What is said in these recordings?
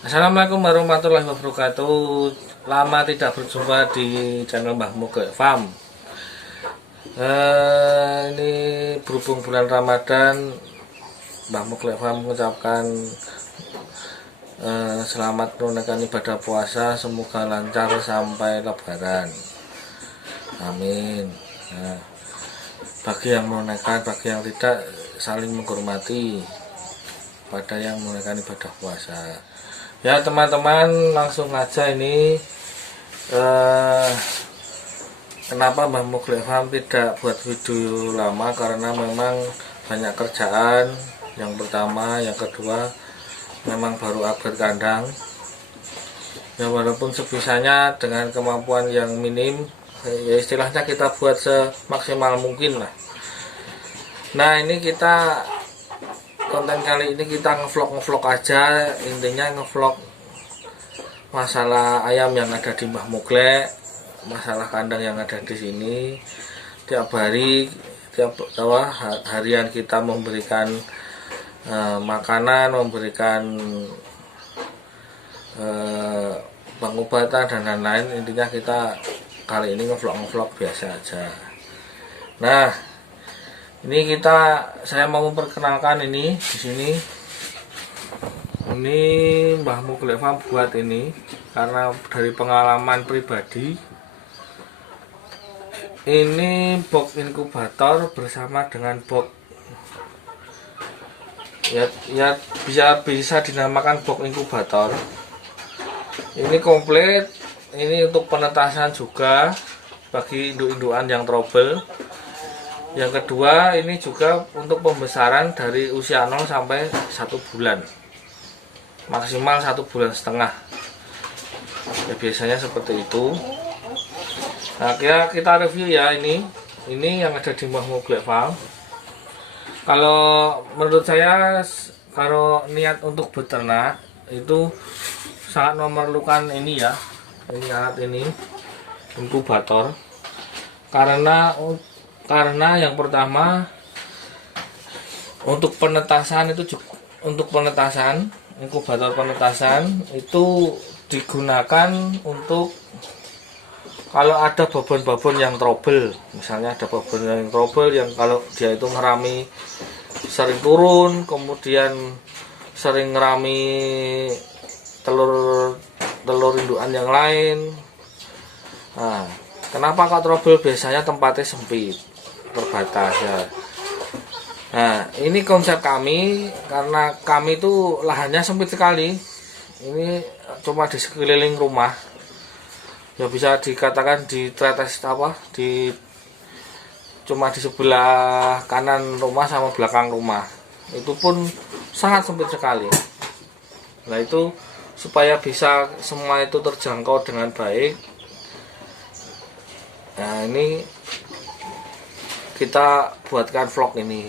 Assalamualaikum warahmatullahi wabarakatuh. Lama tidak berjumpa di channel Mbah Muklek Farm. Ini berhubung bulan Ramadan, Mbah Muklek Farm mengucapkan selamat menunaikan ibadah puasa, semoga lancar sampai Lebaran. Amin. Nah, bagi yang menunaikan, bagi yang tidak, saling menghormati pada yang menunaikan ibadah puasa. Ya teman-teman, langsung aja ini kenapa Mbah Muklek Farm tidak buat video lama, karena memang banyak kerjaan. Yang pertama, yang kedua memang baru upgrade kandang ya, walaupun sebisanya dengan kemampuan yang minim ya, istilahnya kita buat semaksimal mungkin lah. Nah, ini kita konten kali ini kita ngevlog aja, intinya ngevlog masalah ayam yang ada di Mbah Muklek, masalah kandang yang ada di sini. Tiap hari, tiap harian kita memberikan makanan, memberikan pengobatan dan lain-lain. Intinya kita kali ini ngevlog biasa aja. Nah, ini saya mau memperkenalkan ini di sini. Ini Mbah Muklek Farm buat ini karena dari pengalaman pribadi. Ini box inkubator bersama dengan box ya bisa dinamakan box inkubator. Ini komplit. Ini untuk penetasan juga bagi induk-indukan yang trouble. Yang kedua, ini juga untuk pembesaran dari usia 0 sampai 1 bulan, maksimal 1,5 bulan ya, biasanya seperti itu. Nah, kita review ya, ini yang ada di Mbah Muklek Farm. Kalau menurut saya, kalau niat untuk beternak itu sangat memerlukan ini ya, ini alat ini inkubator, karena yang pertama untuk penetasan itu inkubator penetasan itu digunakan untuk kalau ada babon-babon yang trouble. Misalnya ada babon yang trouble yang kalau dia itu ngerami sering turun, kemudian sering ngerami telur indukan yang lain. Nah, kenapa kok trouble? Biasanya tempatnya sempit, terbatas ya. Nah, ini konsep kami, karena kami itu lahannya sempit sekali. Ini cuma di sekeliling rumah. Ya bisa dikatakan cuma di sebelah kanan rumah sama belakang rumah. Itu pun sangat sempit sekali. Nah, itu supaya bisa semua itu terjangkau dengan baik. Nah, ini kita buatkan vlog ini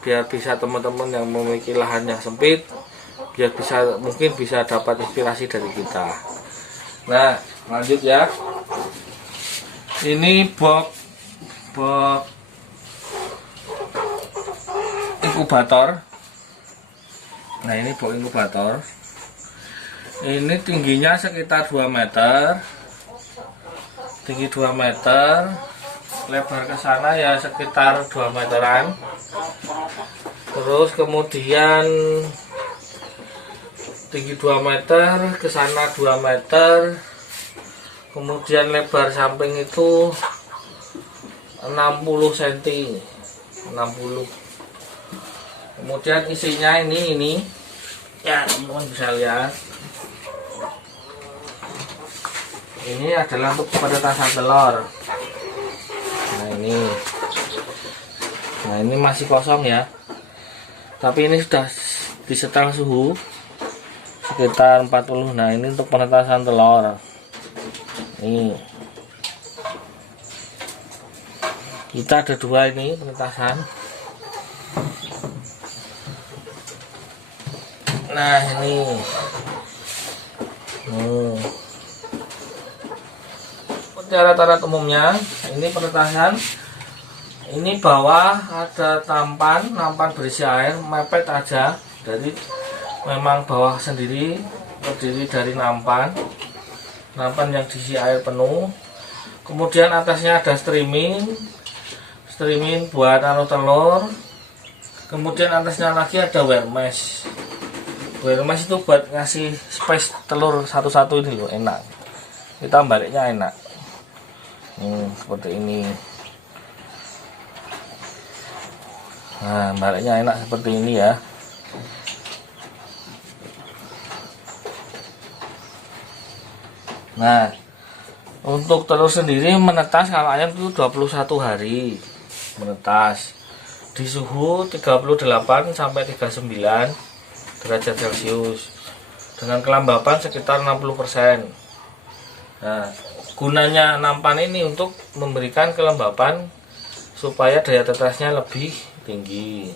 biar bisa teman-teman yang memiliki lahan yang sempit, biar mungkin bisa dapat inspirasi dari kita. Nah, lanjut ya. Ini box inkubator. Nah, ini box inkubator. Ini tingginya sekitar 2 meter. Tinggi 2 meter, lebar ke sana ya sekitar 2 meteran. Terus kemudian tinggi 2 meter, ke sana 2 meter. Kemudian lebar samping itu 60 cm. 60. Kemudian isinya ini ya, teman-teman bisa lihat. Ini adalah untuk penetasan telur. Nah ini masih kosong ya, tapi ini sudah disetel suhu sekitar 40. Nah, ini untuk penetasan telur. Ini kita ada 2 ini penetasan. Nah, ini rata-rata umumnya ini penetasan. Ini bawah ada nampan berisi air, mepet aja. Jadi memang bawah sendiri terdiri dari nampan yang diisi air penuh. Kemudian atasnya ada streaming buat naruh telur. Kemudian atasnya lagi ada wire mesh itu buat ngasih space telur satu-satu ini loh, enak. Kita baliknya enak. Seperti ini. Nah, baliknya enak seperti ini ya. Nah, untuk telur sendiri menetas kalau ayam itu 21 hari menetas di suhu 38 sampai 39 derajat Celcius dengan kelembapan sekitar 60%. Nah, gunanya nampan ini untuk memberikan kelembapan supaya daya tetasnya lebih tinggi.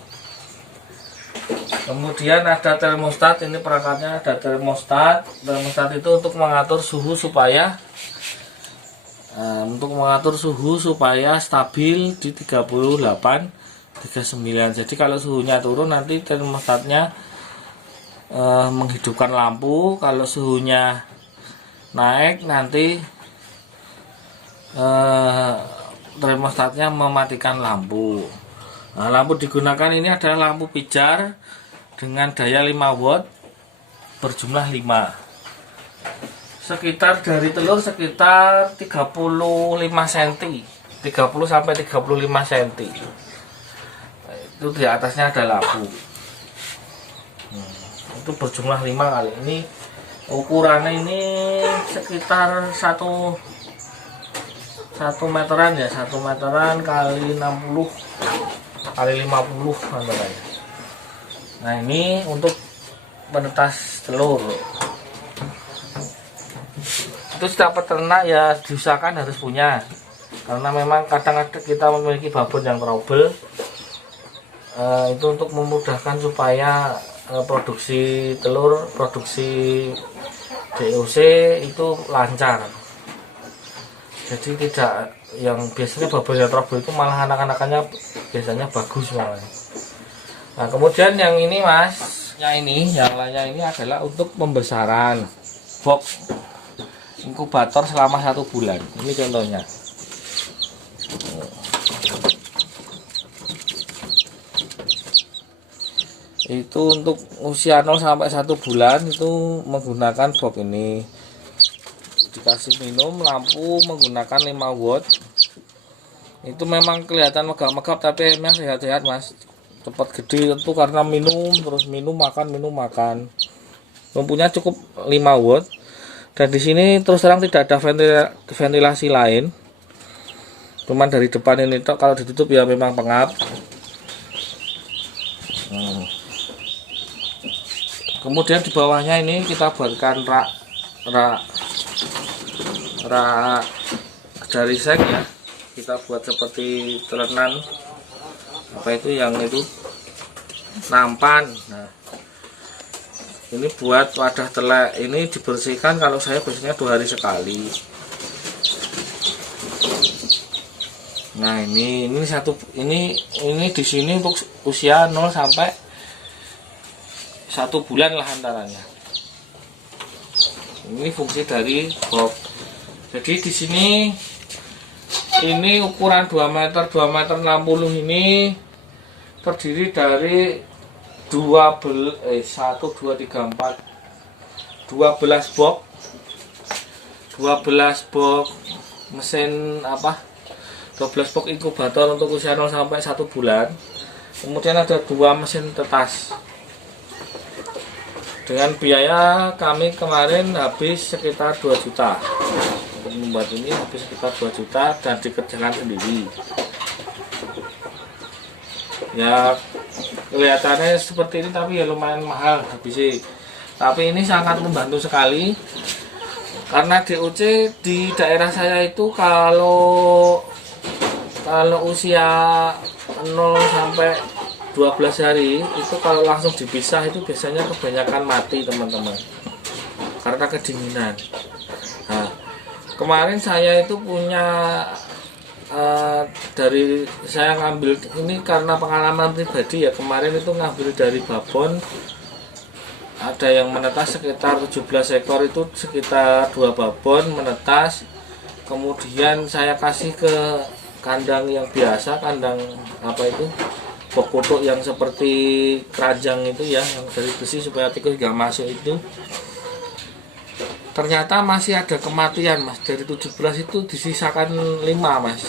Kemudian ada termostat, ini perangkatnya ada termostat itu untuk mengatur suhu supaya stabil di 38-39. Jadi kalau suhunya turun nanti termostatnya menghidupkan lampu, kalau suhunya naik nanti termostatnya mematikan lampu. Nah, lampu digunakan ini adalah lampu pijar dengan daya 5 watt berjumlah 5. Sekitar dari telur sekitar 35 cm, 30 sampai 35 cm. Itu di atasnya ada lampu. Itu berjumlah 5 kali. Ini ukurannya ini sekitar 1 meteran ya, 1 meteran kali 60 kali 50 antara. Nah, ini untuk menetas telur. Itu setiap peternak ya diusahakan harus punya, karena memang kadang-kadang kita memiliki babon yang trouble. Itu untuk memudahkan supaya produksi telur, produksi DOC itu lancar. Jadi tidak yang biasanya babon yang trouble itu malah anak-anakannya biasanya bagus malah. Nah, kemudian yang ini mas, yang lainnya ini adalah untuk pembesaran box inkubator selama 1 bulan. Ini contohnya. Itu untuk usia 0 sampai 1 bulan itu menggunakan box ini. Dikasih minum, lampu menggunakan 5 watt. Itu memang kelihatan megap-megap tapi memang sehat-sehat mas. Cepat gede itu karena minum makan. Lampunya cukup 5 watt. Dan di sini terus terang tidak ada ventilasi lain. Cuman dari depan ini tok, kalau ditutup ya memang pengap. Kemudian di bawahnya ini kita buatkan rak dari seng ya. Kita buat seperti telenan nampan. Nah, ini buat wadah telek, ini dibersihkan kalau saya biasanya 2 hari sekali. Nah, ini di sini untuk usia 0 sampai 1 bulan lah antaranya. Ini fungsi dari box. Jadi di sini ini ukuran 2 meter 60 ini terdiri dari 12 box mesin 12 box inkubator untuk usia 0 sampai 1 bulan. Kemudian ada 2 mesin tetas. Dengan biaya kami kemarin habis sekitar 2 juta. Untuk membuat ini habis sekitar 2 juta dan dikerjakan sendiri. Ya kelihatannya seperti ini tapi ya lumayan mahal habisnya. Tapi ini sangat membantu sekali. Karena DOC di daerah saya itu kalau usia 0 sampai 12 hari itu kalau langsung dipisah itu biasanya kebanyakan mati teman-teman karena kedinginan. Nah, kemarin saya itu punya saya ngambil ini karena pengalaman pribadi ya, kemarin itu ngambil dari babon ada yang menetas sekitar 17 ekor, itu sekitar 2 babon menetas. Kemudian saya kasih ke kandang yang biasa, kandang apa itu, bok kutuk yang seperti keranjang itu ya, yang dari besi supaya tikus nggak masuk itu. Ternyata masih ada kematian mas, dari 17 itu disisakan 5 mas.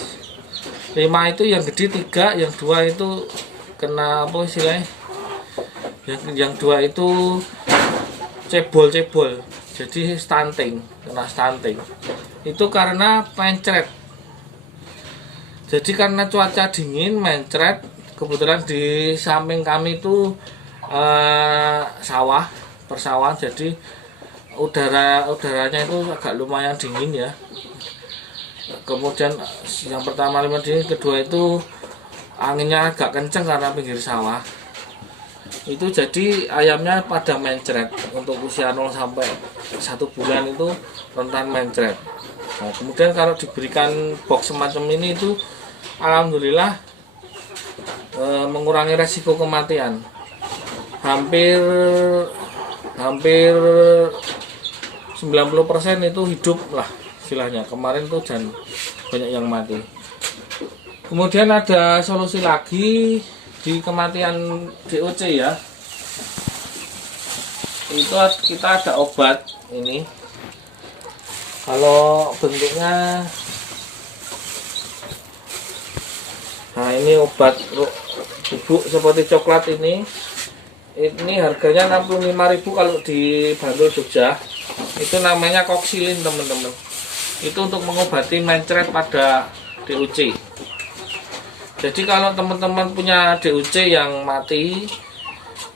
5 itu yang gede 3, yang 2 itu kena apa istilahnya, yang 2 itu cebol, jadi stunting, kena stunting. Itu karena mencret. Jadi karena cuaca dingin mencret. Kebetulan di samping kami itu sawah, persawahan, jadi udaranya itu agak lumayan dingin ya. Kemudian yang pertama lima dingin, kedua itu anginnya agak kenceng karena pinggir sawah. Itu jadi ayamnya pada mencret. Untuk usia 0 sampai 1 bulan itu rentan mencret. Nah, kemudian kalau diberikan box semacam ini itu alhamdulillah mengurangi resiko kematian. Hampir 90% itu hidup lah istilahnya. Kemarin tuh dan banyak yang mati. Kemudian ada solusi lagi di kematian DOC ya. Itu kita ada obat ini. Kalau bentuknya, nah ini obat bubuk seperti coklat ini. Ini harganya 65.000 kalau di Bantul Jogja. Itu namanya koksilin teman-teman. Itu untuk mengobati mencret pada DOC. Jadi kalau teman-teman punya DOC yang mati,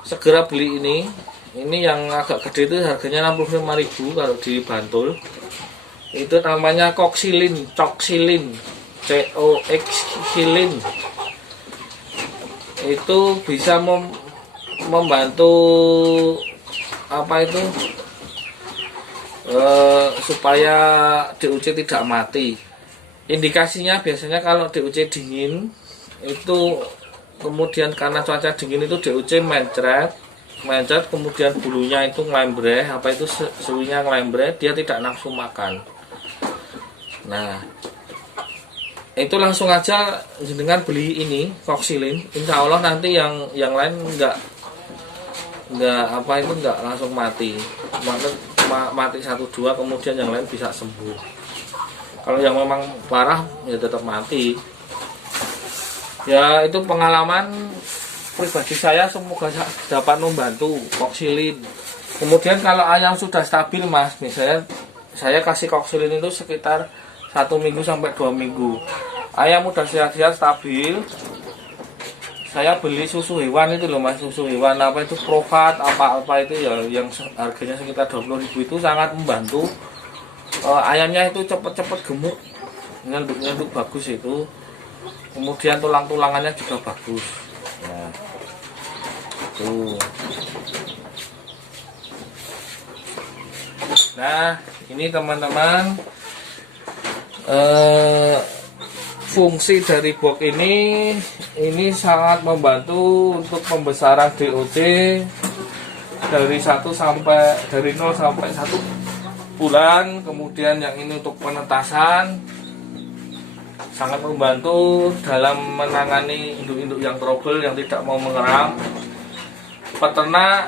segera beli ini. Ini yang agak gede itu harganya 65.000 kalau di Bantul. Itu namanya koksilin, coxilin, COX-silin. Itu bisa membantu apa itu supaya DOC tidak mati. Indikasinya biasanya kalau DOC dingin itu, kemudian karena cuaca dingin itu DOC mencret, kemudian bulunya itu ngelembreh, apa itu suwinya ngelembreh, dia tidak nafsu makan. Nah, itu langsung aja dengan beli ini koksilin, insya Allah nanti yang lain enggak apa itu enggak langsung mati, mati 1-2, kemudian yang lain bisa sembuh. Kalau yang memang parah ya tetap mati. Ya itu pengalaman pribadi saya, semoga dapat membantu koksilin. Kemudian kalau ayam sudah stabil mas, misalnya saya kasih koksilin itu sekitar 1 minggu sampai 2 minggu. Ayam udah sehat-sehat stabil, saya beli susu hewan itu loh mas, susu hewan apa itu Provat apa itu ya, yang harganya sekitar 20.000, itu sangat membantu. Ayamnya itu cepet-cepet gemuk, nyenduk bagus itu. Kemudian tulang-tulangannya juga bagus. Nah, tuh. Nah, ini teman-teman, fungsi dari box ini sangat membantu untuk pembesaran DOC dari 0 sampai 1 bulan. Kemudian yang ini untuk penetasan, sangat membantu dalam menangani induk-induk yang trouble, yang tidak mau mengeram. Peternak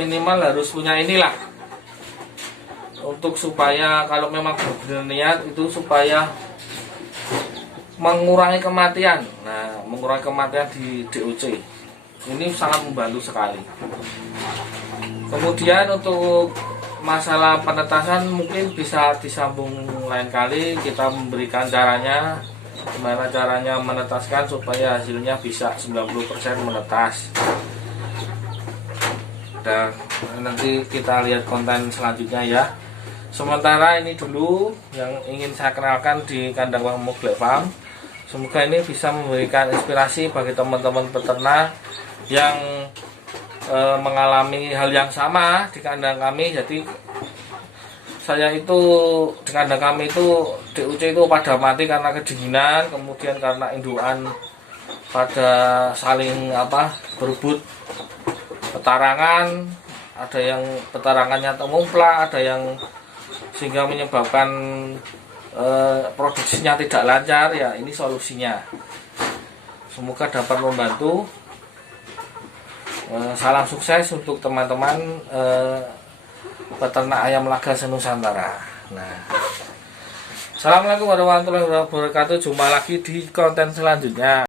minimal harus punya inilah, untuk supaya kalau memang berniat itu supaya mengurangi kematian. Nah, mengurangi kematian di DOC ini sangat membantu sekali. Kemudian untuk masalah penetasan mungkin bisa disambung lain kali, kita memberikan caranya, gimana caranya menetaskan supaya hasilnya bisa 90% menetas. Dan nanti kita lihat konten selanjutnya ya. Sementara ini dulu yang ingin saya kenalkan di kandang Wangmo Black Farm. Semoga ini bisa memberikan inspirasi bagi teman-teman peternak yang mengalami hal yang sama di kandang kami. Jadi saya itu di kandang kami itu DOC itu pada mati karena kedinginan, kemudian karena indukan pada saling berebut petarangan, ada yang petarangannya mumplak, ada yang sehingga menyebabkan produksinya tidak lancar, ya ini solusinya. Semoga dapat membantu. Salam sukses untuk teman-teman peternak ayam laga senusantara. Nah, assalamualaikum warahmatullahi wabarakatuh. Jumpa lagi di konten selanjutnya.